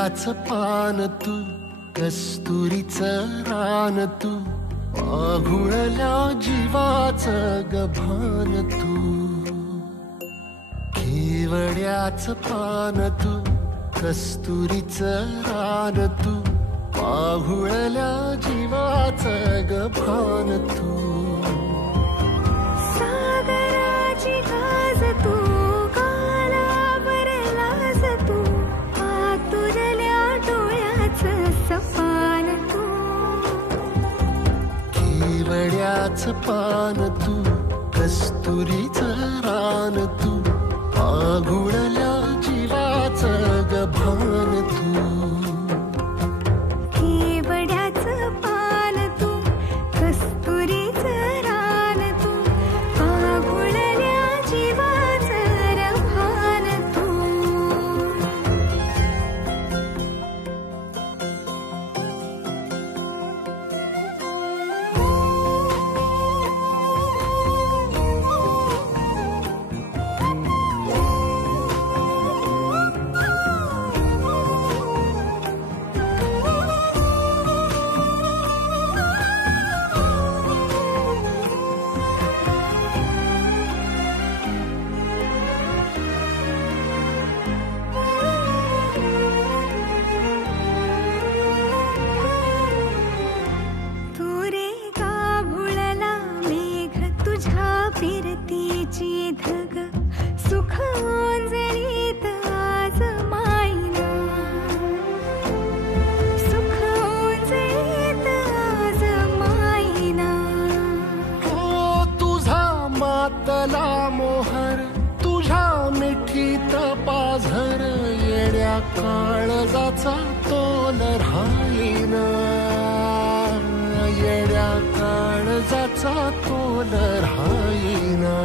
केवड्याचं पान तू, कस्तुरीचं रान तू, आघुळल्या जीवाचं गभान तू. केवड्याचं पान तू, कस्तुरीचं रान तू, आघुळल्या जीवाचं गभान तू. सागराची गाज तू, गालावरलास तू, आतुरल्या डोळ्याचं सपान तू. केवड्याचं पान तू, कस्तुरीचं रान तू, आघुळल्या जीवाचं गभान तू. केवड्याचं पान तू, कस्तुरीचं रान तू, आघुळल्या जीवाचं रभान तू. फिरतीची धग सुख ओंजळीत आज मायना, सुख ओंजळीत आज मायना. हो तुझा मातला मोहर, तुझ्या मिठीत पाझर, येड्या काळजाचा तोल राहीना, येड्या काळजाचा तोल राहीना.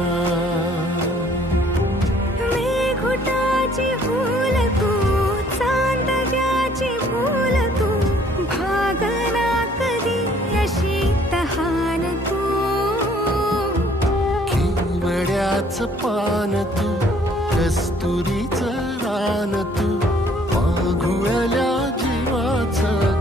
मेघुटाची फूल तू, चांदव्याची फूल तू, भागना कधी अशी तहान तू. केवड्याचं पान तू, कस्तुरीचं रान तू, आघुळल्या जीवाचं